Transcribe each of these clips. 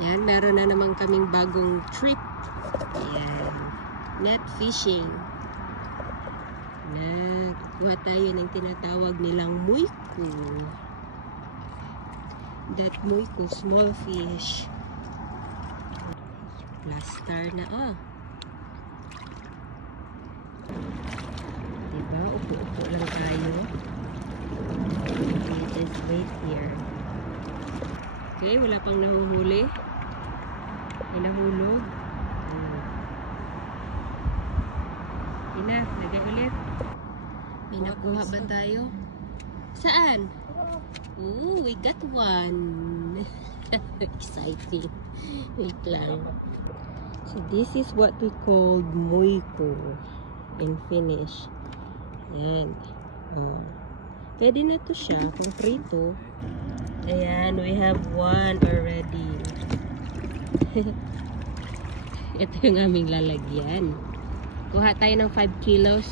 Yan, meron na naman kaming bagong trip. Yan. Net fishing. Nagkuha tayo ng tinatawag nilang muiko. That muiko, small fish. Plaster na, oh. Diba? Upo-upo lang tayo. We just wait here. Okay, wala pang nahuhuli. May nahulog. Ina, lagay ulit. May nakuha ba tayo? Saan? Ooh, we got one. Exciting. Wait lang. So this is what we called muiko in Finnish. Ayan. Pwede na to siya kung prito. Ayan, we have one already. Ito yung aming lalagyan. Kuha tayo ng 5 kilos.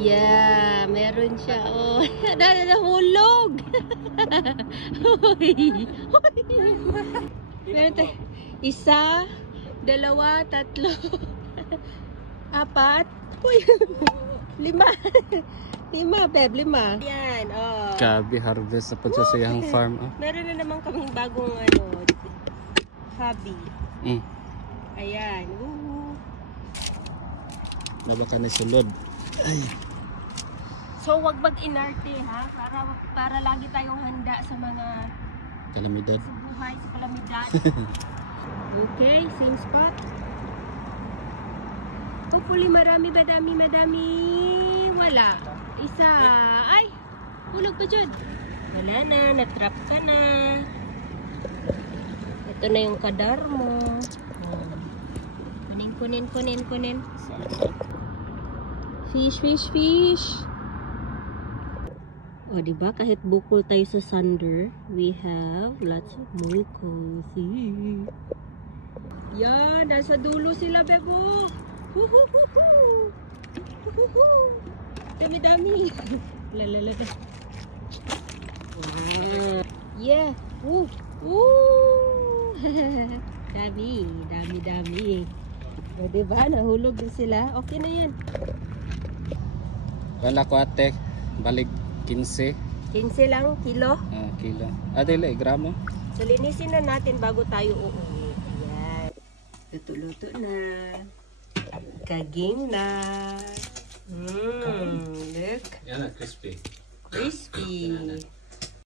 Yeah, meron siya. Oh, nahulog. Meron tayo. Isa, dalawa, tatlo, apat. Uy, 5. 5, Beb, 5. Yan, oh. Gabi harvest sa pagsasayang farm. Oh. Meron na naman kaming bagong hobby. Ayan. Nabaka na sulod. Ay. So, wag mag-inarte, ha? Para lagi tayong handa sa mga kalamidad. Sa buhay, sa kalamidad. Okay, same spot. Hopefully madami. Wala. Isa. Ay! Hulog pa dyan. Wala na. Natrap ka na. Ito na yung kadar mo. Kunin. Fish. O, diba? Kahit bukol tayo sa sunder, we have lots of muiko. See? Yan. Nasa dulo sila, bebo. Huhuhuhu. Dami. Lalalala. Wow. Yeah. Woo. Dami. O, diba? Nahulog din sila. Okay na yan. Wala ko ate. Balik 15. 15 lang, kilo. Kilo. Dili, gramo. So, linisin na natin bago tayo uuwi. Ayan. Luto na. Kaging na. Look. Yan na, crispy. Crispy.